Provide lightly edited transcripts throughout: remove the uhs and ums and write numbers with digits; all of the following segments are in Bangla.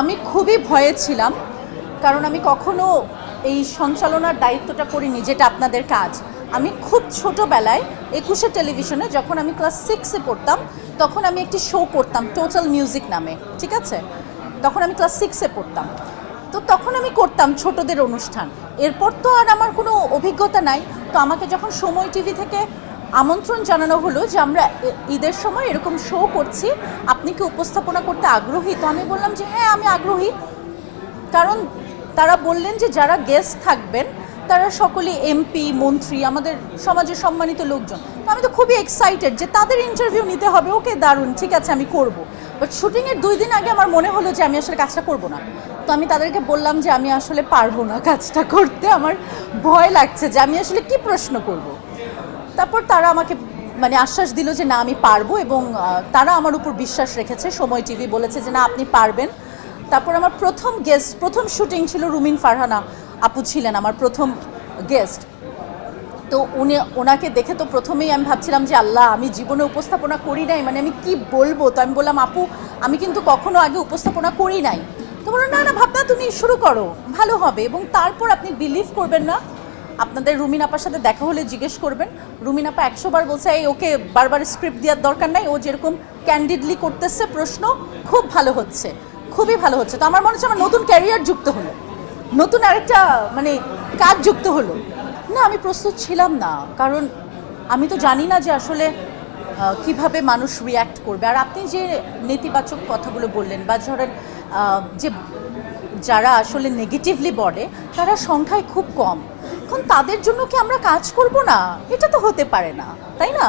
আমি খুবই ভয়ে ছিলাম, কারণ আমি কখনো এই সঞ্চালনার দায়িত্বটা করিনি, যেটা আপনাদের কাজ। আমি খুব ছোটোবেলায় 21শে টেলিভিশনে যখন আমি ক্লাস 6-এ পড়তাম, তখন আমি একটি শো করতাম টোটাল মিউজিক নামে, ঠিক আছে? তখন আমি ক্লাস 6-এ পড়তাম, তো তখন আমি করতাম ছোটদের অনুষ্ঠান। এরপর তো আর আমার কোনো অভিজ্ঞতা নাই। তো আমাকে যখন সময় টিভি থেকে আমন্ত্রণ জানানো হলো যে আমরা ঈদের সময় এরকম শো করছি, আপনি কি উপস্থাপনা করতে আগ্রহী? তো আমি বললাম যে হ্যাঁ, আমি আগ্রহী। কারণ তারা বললেন যে যারা গেস্ট থাকবেন তারা সকলেই এমপি, মন্ত্রী, আমাদের সমাজের সম্মানিত লোকজন। তো আমি তো খুবই এক্সাইটেড যে তাদের ইন্টারভিউ নিতে হবে। ওকে, দারুণ, ঠিক আছে, আমি করব। বাট শুটিংয়ের 2 দিন আগে আমার মনে হলো যে আমি আসলে কাজটা করব না। তো আমি তাদেরকে বললাম যে আমি আসলে পারবো না কাজটা করতে, আমার ভয় লাগছে যে আমি আসলে কি প্রশ্ন করব। তারপর তারা আমাকে আশ্বাস দিল যে না, আমি পারবো, এবং তারা আমার উপর বিশ্বাস রেখেছে। সময় টিভি বলেছে যে না, আপনি পারবেন। তারপর আমার প্রথম শুটিং ছিল, রুমিন ফারহানা আপু ছিলেন আমার প্রথম গেস্ট। তো ওনাকে দেখে তো প্রথমেই আমি ভাবছিলাম যে আল্লাহ, আমি জীবনে উপস্থাপনা করি নাই, আমি কি বলবো। তো আমি বললাম, আপু আমি কিন্তু কখনো আগে উপস্থাপনা করি নাই। তো বললো না না ভাবনা, তুমি শুরু করো, ভালো হবে। এবং তারপর আপনি বিলিভ করবেন না, আপনাদের রুমিন আপার সাথে দেখা হলে জিজ্ঞেস করবেন, রুমিন আপা 100 বার বলছে এই ওকে বারবার স্ক্রিপ্ট দেওয়ার দরকার নাই, ও যেরকম ক্যান্ডিডলি করতেছে প্রশ্ন, খুব ভালো হচ্ছে, খুবই ভালো হচ্ছে। তো আমার মনে হচ্ছে আমার নতুন ক্যারিয়ার যুক্ত হলো, নতুন আরেকটা কাজ যুক্ত হলো। না, আমি প্রস্তুত ছিলাম না, কারণ আমি তো জানি না যে আসলে কিভাবে মানুষ রিয়্যাক্ট করবে। আর আপনি যে নেতিবাচক কথাগুলো বললেন, বা ধরেন যে যারা আসলে নেগেটিভলি বলে, তারা সংখ্যায় খুব কম। এখন তাদের জন্য কি আমরা কাজ করব না? এটা তো হতে পারে না, তাই না?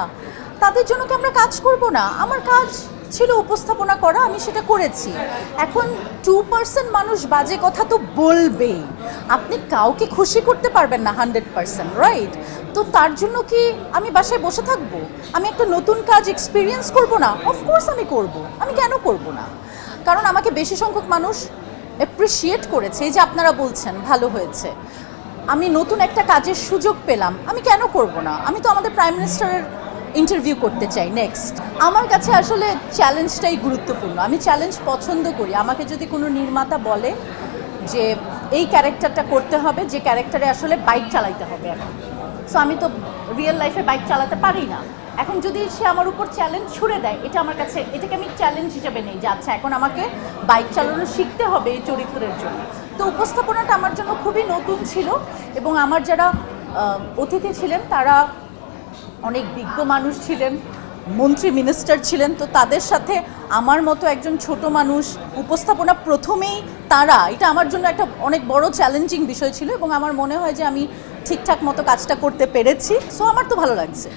তাদের জন্য কি আমরা কাজ করব না? আমার কাজ ছিল উপস্থাপনা করা, আমি সেটা করেছি। এখন 2% মানুষ বাজে কথা তো বলবেই, আপনি কাউকে খুশি করতে পারবেন না 100%, রাইট? তো তার জন্য কি আমি বাসায় বসে থাকবো? আমি একটা নতুন কাজ এক্সপিরিয়েন্স করব না? অফকোর্স আমি করব, আমি কেন করব না? কারণ আমাকে বেশি সংখ্যক মানুষ অ্যাপ্রিসিয়েট করেছে, এই যে আপনারা বলছেন ভালো হয়েছে, আমি নতুন একটা কাজের সুযোগ পেলাম, আমি কেন করব না? আমি তো আমাদের প্রাইম মিনিস্টারের ইন্টারভিউ করতে চাই নেক্সট। আমার কাছে আসলে চ্যালেঞ্জটাই গুরুত্বপূর্ণ, আমি চ্যালেঞ্জ পছন্দ করি। আমাকে যদি কোনো নির্মাতা বলে যে এই ক্যারেক্টারটা করতে হবে, যে ক্যারেক্টারে আসলে বাইক চালাইতে হবে, এখন সো আমি তো রিয়েল লাইফে বাইক চালাতে পারি না, এখন যদি সে আমার উপর চ্যালেঞ্জ ছুড়ে দেয়, এটা আমার কাছে, এটাকে আমি চ্যালেঞ্জ হিসেবে নেই যে আচ্ছা এখন আমাকে বাইক চালানো শিখতে হবে এই চরিত্রের জন্য। তো উপস্থাপনাটা আমার জন্য খুবই নতুন ছিল, এবং আমার যারা অতিথি ছিলেন তারা অনেক বিজ্ঞ মানুষ ছিলেন, মন্ত্রী, মিনিস্টার ছিলেন। তো তাদের সাথে আমার মতো একজন ছোট মানুষ উপস্থাপনা প্রথমেই তারা, এটা আমার জন্য একটা অনেক বড় চ্যালেঞ্জিং বিষয় ছিল, এবং আমার মনে হয় যে আমি ঠিকঠাক মতো কাজটা করতে পেরেছি। সো আমার তো ভালো লাগছে।